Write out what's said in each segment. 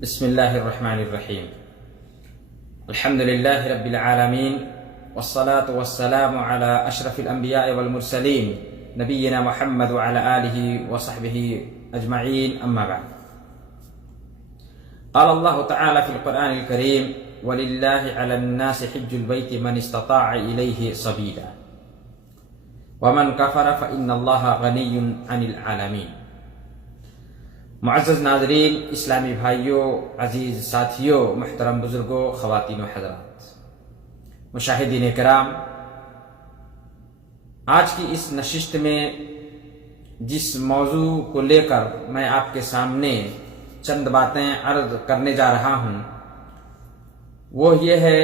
بسم اللہ الرحمن الرحیم الحمد للہ رب العالمین والصلاة والسلام علی اشرف الانبیاء والمرسلین نبینا محمد وعلی آلہ وصحبہ اجمعین اما بعد قال اللہ تعالی فی القرآن الکریم وَلِلَّهِ عَلَى النَّاسِ حِجُّ الْبَيْتِ مَنِ اسْتَطَاعَ إِلَيْهِ سَبِيلًا وَمَنْ كَفَرَ فَإِنَّ اللَّهَ غَنِيٌّ عَنِ الْعَالَمِينَ۔ معزز ناظرین، اسلامی بھائیوں، عزیز ساتھیوں، محترم بزرگوں، خواتین و حضرات، مشاہدین کرام، آج کی اس نشست میں جس موضوع کو لے کر میں آپ کے سامنے چند باتیں عرض کرنے جا رہا ہوں وہ یہ ہے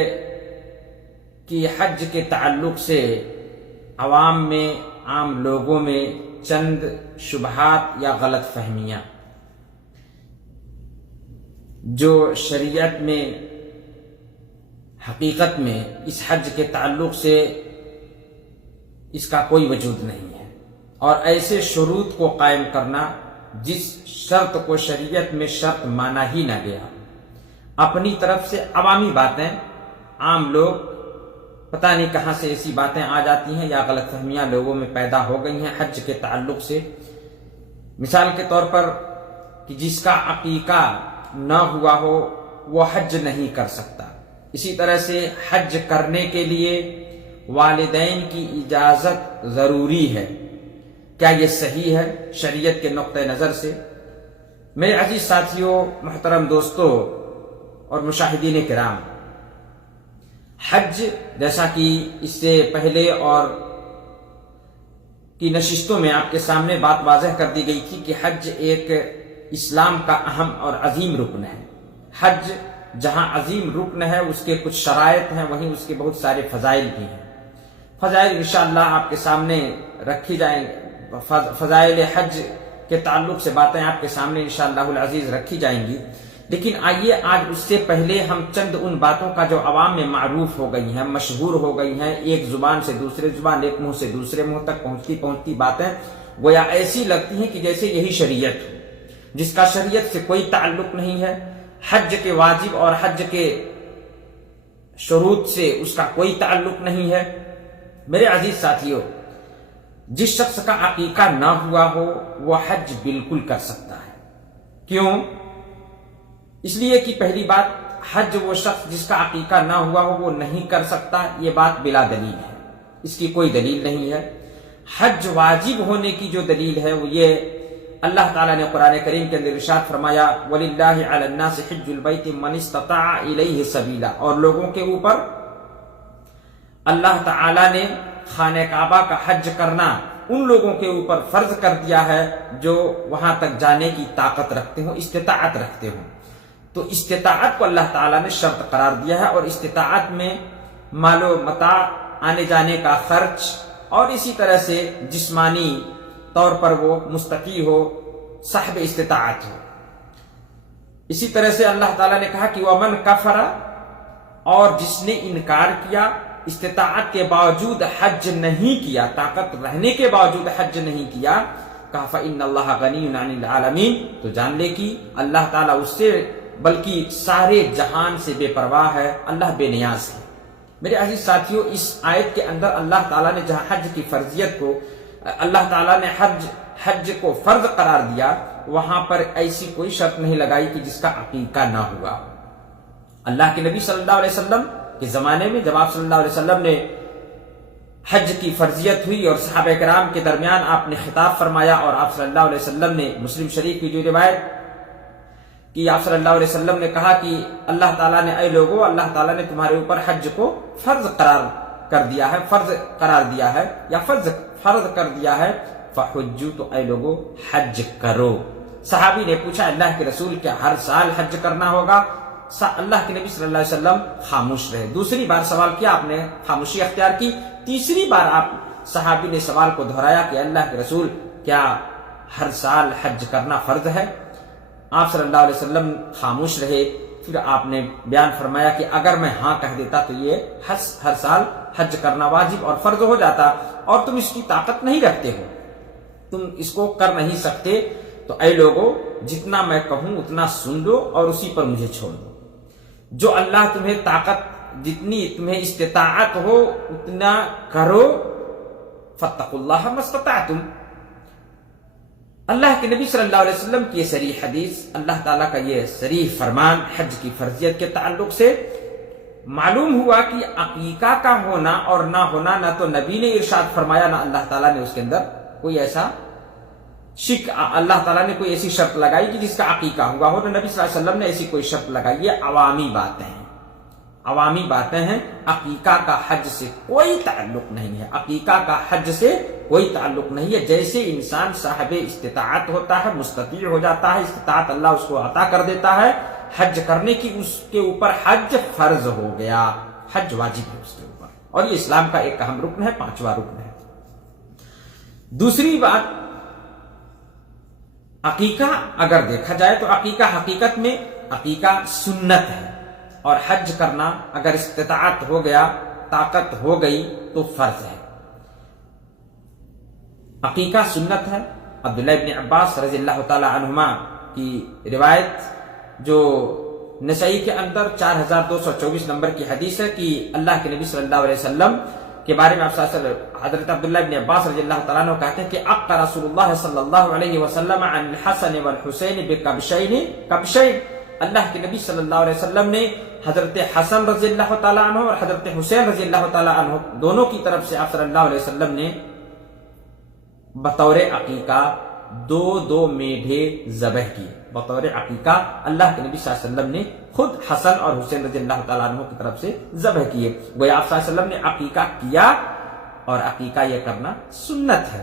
کہ حج کے تعلق سے عوام میں، عام لوگوں میں چند شبہات یا غلط فہمیاں جو شریعت میں حقیقت میں اس حج کے تعلق سے اس کا کوئی وجود نہیں ہے، اور ایسے شروط کو قائم کرنا جس شرط کو شریعت میں شرط مانا ہی نہ گیا، اپنی طرف سے عوامی باتیں، عام لوگ پتہ نہیں کہاں سے ایسی باتیں آ جاتی ہیں یا غلط فہمیاں لوگوں میں پیدا ہو گئی ہیں حج کے تعلق سے۔ مثال کے طور پر کہ جس کا عقیقہ نہ ہوا ہو وہ حج نہیں کر سکتا، اسی طرح سے حج کرنے کے لیے والدین کی اجازت ضروری ہے۔ کیا یہ صحیح ہے شریعت کے نقطہ نظر سے؟ میرے عزیز ساتھیوں، محترم دوستوں اور مشاہدین کرام، حج جیسا کہ اس سے پہلے اور کی نشستوں میں آپ کے سامنے بات واضح کر دی گئی تھی کہ حج ایک اسلام کا اہم اور عظیم رکن ہے۔ حج جہاں عظیم رکن ہے اس کے کچھ شرائط ہیں، وہیں اس کے بہت سارے فضائل بھی ہیں۔ فضائل انشاءاللہ آپ کے سامنے رکھی جائیں، فضائل حج کے تعلق سے باتیں آپ کے سامنے انشاءاللہ العزیز رکھی جائیں گی، لیکن آئیے آج اس سے پہلے ہم چند ان باتوں کا جو عوام میں معروف ہو گئی ہیں، مشہور ہو گئی ہیں، ایک زبان سے دوسرے زبان، ایک منہ سے دوسرے منہ تک پہنچتی باتیں گویا ایسی لگتی ہیں کہ جیسے یہی شریعت ہو، جس کا شریعت سے کوئی تعلق نہیں ہے، حج کے واجب اور حج کے شروط سے اس کا کوئی تعلق نہیں ہے۔ میرے عزیز ساتھیوں، جس شخص کا عقیقہ نہ ہوا ہو وہ حج بالکل کر سکتا ہے۔ کیوں؟ اس لیے کہ پہلی بات، حج وہ شخص جس کا عقیقہ نہ ہوا ہو وہ نہیں کر سکتا، یہ بات بلا دلیل ہے، اس کی کوئی دلیل نہیں ہے۔ حج واجب ہونے کی جو دلیل ہے وہ یہ، اللہ تعالیٰ نے قرآن کریم کے اندر ارشاد فرمایا وَلِلَّهِ عَلَى النَّاسِ حِجُّ الْبَيْتِ مَنِ اسْتَطَاعَ إِلَيْهِ سَبِيلًا، اور لوگوں کے اوپر اللہ تعالیٰ نے خانہ کعبہ کا حج کرنا ان لوگوں کے اوپر فرض کر دیا ہے جو وہاں تک جانے کی طاقت رکھتے ہوں، استطاعت رکھتے ہوں۔ تو استطاعت کو اللہ تعالیٰ نے شرط قرار دیا ہے، اور استطاعت میں مال و متاع، آنے جانے کا خرچ، اور اسی طرح سے جسمانی طور پر وہ مستطیع ہو، صاحب استطاعت ہو۔ اسی طرح سے اللہ تعالیٰ نے کہا کہ وَمَنْ كَفَرَ، اور جس نے انکار کیا، استطاعت کے باوجود حج نہیں کیا، طاقت رہنے کے باوجود حج نہیں کیا، کہا فَإِنَّ اللَّهَ غَنِيٌّ عَنِ الْعَالَمِينَ، تو جان لے کہ اللہ تعالیٰ اس سے بلکہ سارے جہان سے بے پرواہ ہے، اللہ بے نیاز ہے۔ میرے عزیز ساتھیوں، اس آیت کے اندر اللہ تعالیٰ نے جہاں حج کی فرضیت کو، اللہ تعالیٰ نے حج کو فرض قرار دیا، وہاں پر ایسی کوئی شرط نہیں لگائی کہ جس کا عقیقہ نہ ہوا۔ اللہ کے نبی صلی اللہ علیہ وسلم کے زمانے میں جب آپ صلی اللہ علیہ وسلم نے حج کی فرضیت ہوئی اور صحابہ کرام کے درمیان آپ نے خطاب فرمایا، اور آپ صلی اللہ علیہ وسلم نے، مسلم شریف کی جو روایت کہ آپ صلی اللہ علیہ وسلم نے کہا کہ اللہ تعالیٰ نے، اے لوگو، اللہ تعالیٰ نے تمہارے اوپر حج کو فرض قرار کر دیا ہے، فرض قرار دیا ہے یا فرض کر دیا ہے، فحجو، تو اے لوگو حج کرو۔ صحابی نے پوچھا اللہ کے رسول کیا ہر سال حج کرنا ہوگا؟ اللہ کے نبی صلی اللہ علیہ وسلم خاموش رہے۔ دوسری بار سوال کیا، آپ نے خاموشی اختیار کی۔ تیسری بار آپ صحابی نے سوال کو دہرایا کہ اللہ کے رسول کیا ہر سال حج کرنا فرض ہے؟ آپ صلی اللہ علیہ وسلم خاموش رہے۔ پھر آپ نے بیان فرمایا کہ اگر میں ہاں کہہ دیتا تو یہ ہر سال حج کرنا واجب اور فرض ہو جاتا، اور تم اس کی طاقت نہیں رکھتے ہو، تم اس کو کر نہیں سکتے، تو اے لوگو جتنا میں کہوں اتنا سن لو اور اسی پر مجھے چھوڑ دو. جو اللہ تمہیں طاقت، جتنی تمہیں استطاعت ہو اتنا کرو. فاتقوا اللہ ما استطعتم. اللہ کے نبی صلی اللہ علیہ وسلم کی یہ صریح حدیث، اللہ تعالیٰ کا یہ صریح فرمان حج کی فرضیت کے تعلق سے معلوم ہوا کہ عقیقہ کا ہونا اور نہ ہونا نہ تو نبی نے ارشاد فرمایا نہ اللہ تعالیٰ نے اس کے اندر کوئی ایسا اللہ تعالیٰ نے کوئی ایسی شرط لگائی کہ جس کا عقیقہ ہوا ہو، نہ نبی صلی اللہ علیہ وسلم نے ایسی کوئی شرط لگائی. یہ عوامی باتیں ہیں، عوامی باتیں ہیں. عقیقہ کا حج سے کوئی تعلق نہیں ہے، عقیقہ کا حج سے کوئی تعلق نہیں ہے. جیسے انسان صاحب استطاعت ہوتا ہے، مستطیع ہو جاتا ہے، استطاعت اللہ اس کو عطا کر دیتا ہے، حج کرنے کی اس کے اوپر حج فرض ہو گیا، حج واجب ہے اس کے اوپر. اور یہ اسلام کا ایک اہم رکن ہے، 5واں رکن ہے. دوسری بات، عقیقہ اگر دیکھا جائے تو عقیقہ حقیقت میں عقیقہ سنت ہے، اور حج کرنا اگر استطاعت ہو گیا، طاقت ہو گئی تو فرض ہے. عقیقہ سنت ہے. عبداللہ ابن عباس رضی اللہ تعالی عنہما کی روایت جو نسائی کے اندر 4224 نمبر کی حدیث ہے کہ اللہ کے نبی صلی اللہ علیہ وسلم کے بارے میں حضرت عبداللہ ابن عباس رضی اللہ تعالیٰ عنہ کہتے ہیں کہ اقر رسول اللہ صلی اللہ علیہ وسلم عن الحسن والحسین بکبشین. اللہ کے نبی صلی اللہ علیہ وسلم نے حضرت حسن رضی اللہ تعالیٰ عنہ اور حضرت حسین رضی اللہ تعالیٰ عنہ دونوں کی طرف سے آپ صلی اللہ علیہ وسلم نے بطور عقیقہ 2 میڈھے ذبح کیے. بطور عقیقہ اللہ کے نبی صلی اللہ علیہ وسلم نے خود حسن اور حسین رضی اللہ تعالیٰ عنہ کی طرف سے ذبح کیے. گویا آپ صلی اللہ علیہ وسلم نے عقیقہ کیا، اور عقیقہ یہ کرنا سنت ہے.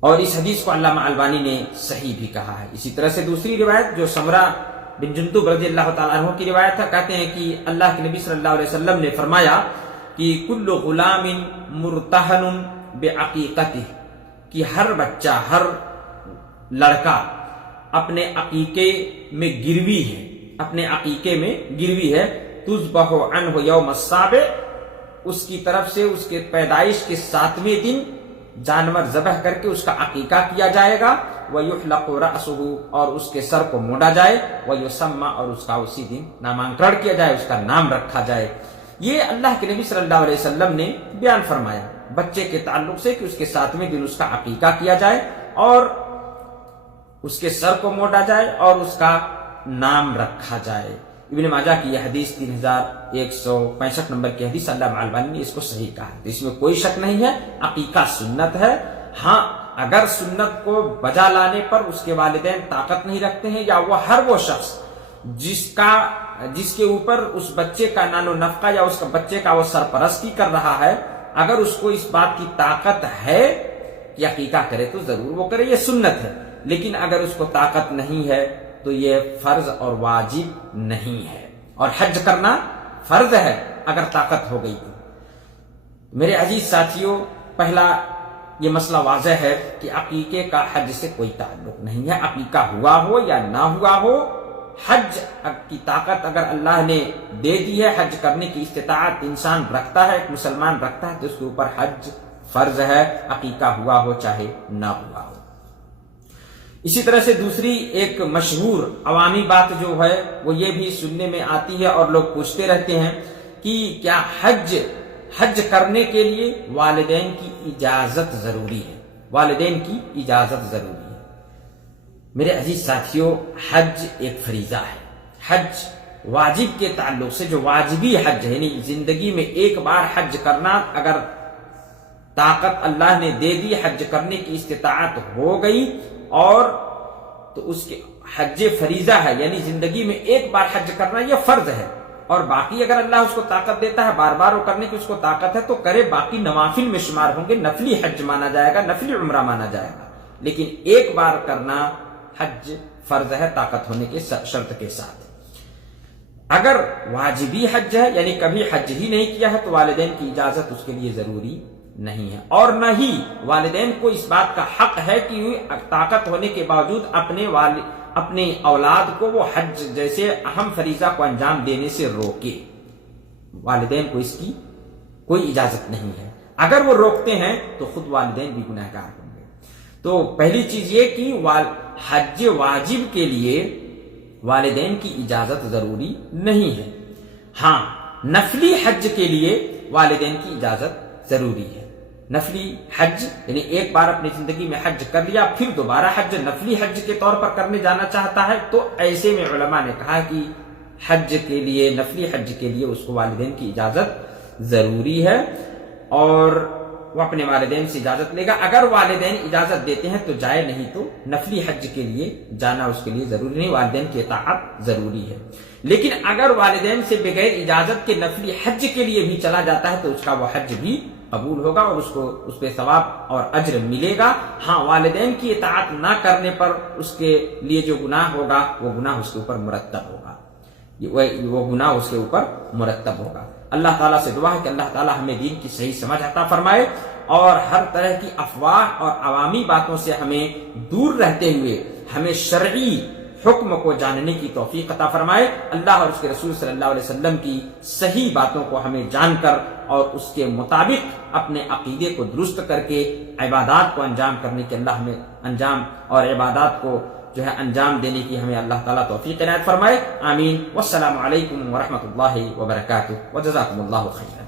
اور اس حدیث کو علامہ البانی نے صحیح بھی کہا ہے. اسی طرح سے دوسری روایت جو سمرہ بن جندب رضی اللہ تعالیٰ عنہ کی روایت ہے، کہتے ہیں کہ اللہ کے نبی صلی اللہ علیہ وسلم نے فرمایا کہ کل غلام مرتہن بعقیقتہ، کہ ہر بچہ، ہر لڑکا اپنے عقیقے میں گروی ہے، اپنے عقیقے میں گروی ہے. تذبح عنہ یوم السابع، اس کی طرف سے اس کے پیدائش کے 7ویں دن جانور ذبح کر کے اس کا عقیقہ کیا جائے گا. وَيُحْلَقُ رَأْسُهُ، اور اس کے سر کو مونڈا جائے. وَيُسَمَّى، اور اس کا اسی دن نامانکرن کیا جائے، اس کا نام رکھا جائے. یہ اللہ کے نبی صلی اللہ علیہ وسلم نے بیان فرمایا بچے کے تعلق سے کہ اس کے 7ویں دن اس کا عقیقہ کیا جائے اور اس کے سر کو مونڈا جائے اور اس کا نام رکھا جائے. ابن ماجہ کی یہ حدیث 3165 نمبر کی حدیث، علامہ البانی نے اس کو صحیح کہا. اس میں کوئی شک نہیں ہے، عقیقہ سنت ہے. ہاں، اگر سنت کو بجا لانے پر اس کے والدین طاقت نہیں رکھتے ہیں، یا وہ شخص جس کے اوپر اس بچے کا نان و نفقہ یا اس بچے کا وہ سرپرستی کر رہا ہے، اگر اس کو اس بات کی طاقت ہے کہ عقیقہ کرے تو ضرور وہ کرے، یہ سنت ہے. لیکن اگر اس کو طاقت نہیں ہے تو یہ فرض اور واجب نہیں ہے. اور حج کرنا فرض ہے اگر طاقت ہو گئی تو. میرے عزیز ساتھیوں، پہلا یہ مسئلہ واضح ہے کہ عقیقے کا حج سے کوئی تعلق نہیں ہے. عقیقہ ہوا ہو یا نہ ہوا ہو، حج کی طاقت اگر اللہ نے دے دی ہے، حج کرنے کی استطاعت انسان رکھتا ہے، ایک مسلمان رکھتا ہے، تو اس کے اوپر حج فرض ہے، عقیقہ ہوا ہو چاہے نہ ہوا ہو. اسی طرح سے دوسری ایک مشہور عوامی بات جو ہے وہ یہ بھی سننے میں آتی ہے اور لوگ پوچھتے رہتے ہیں کہ کیا حج کرنے کے لیے والدین کی اجازت ضروری ہے؟ والدین کی اجازت ضروری ہے. میرے عزیز ساتھیوں، حج ایک فریضہ ہے. حج واجب کے تعلق سے جو واجبی حج ہے، یعنی زندگی میں ایک بار حج کرنا، اگر طاقت اللہ نے دے دی، حج کرنے کی استطاعت ہو گئی اور تو اس کے حج فریضہ ہے، یعنی زندگی میں ایک بار حج کرنا یہ فرض ہے. اور باقی اگر اللہ اس کو طاقت دیتا ہے بار بار وہ کرنے کی اس کو طاقت ہے تو کرے، باقی نوافل میں شمار ہوں گے، نفلی حج مانا جائے گا، نفلی عمرہ مانا جائے گا. لیکن ایک بار کرنا حج فرض ہے طاقت ہونے کے شرط کے ساتھ. اگر واجبی حج ہے، یعنی کبھی حج ہی نہیں کیا ہے، تو والدین کی اجازت اس کے لیے ضروری نہیں ہے. اور نہ ہی والدین کو اس بات کا حق ہے کہ طاقت ہونے کے باوجود اپنے اولاد کو وہ حج جیسے اہم فریضہ کو انجام دینے سے روکے. والدین کو اس کی کوئی اجازت نہیں ہے. اگر وہ روکتے ہیں تو خود والدین بھی گنہگار ہوں گے. تو پہلی چیز یہ کہ حج واجب کے لیے والدین کی اجازت ضروری نہیں ہے. ہاں نفلی حج کے لیے والدین کی اجازت ضروری ہے. نفلی حج یعنی ایک بار اپنی زندگی میں حج کر لیا پھر دوبارہ حج نفلی حج کے طور پر کرنے جانا چاہتا ہے تو ایسے میں علماء نے کہا کہ حج کے لیے نفلی حج کے لیے اس کو والدین کی اجازت ضروری ہے اور وہ اپنے والدین سے اجازت لے گا. اگر والدین اجازت دیتے ہیں تو جائے, نہیں تو نفلی حج کے لیے جانا اس کے لیے ضروری نہیں, والدین کی اطاعت ضروری ہے. لیکن اگر والدین سے بغیر اجازت کے نفلی حج کے لیے بھی چلا جاتا ہے تو اس کا وہ حج بھی قبول ہوگا اور اس پہ ثواب اور اجر ملے گا. ہاں والدین کی اطاعت نہ کرنے پر اس کے لیے جو گناہ ہوگا وہ گناہ اس کے اوپر مرتب ہوگا, وہ گناہ اس کے اوپر مرتب ہوگا. اللہ تعالیٰ سے دعا ہے کہ اللہ تعالیٰ ہمیں دین کی صحیح سمجھ عطا فرمائے اور ہر طرح کی افواہ اور عوامی باتوں سے ہمیں دور رہتے ہوئے ہمیں شرعی حکم کو جاننے کی توفیق عطا فرمائے. اللہ اور اس کے رسول صلی اللہ علیہ وسلم کی صحیح باتوں کو ہمیں جان کر اور اس کے مطابق اپنے عقیدے کو درست کر کے عبادات کو انجام کرنے کے اللہ ہمیں انجام اور عبادات کو جو ہے انجام دینے کی ہمیں اللہ تعالیٰ توفیق عنایت فرمائے. آمین. والسلام علیکم ورحمۃ اللہ وبرکاتہ وجزاکم اللہ خیرا.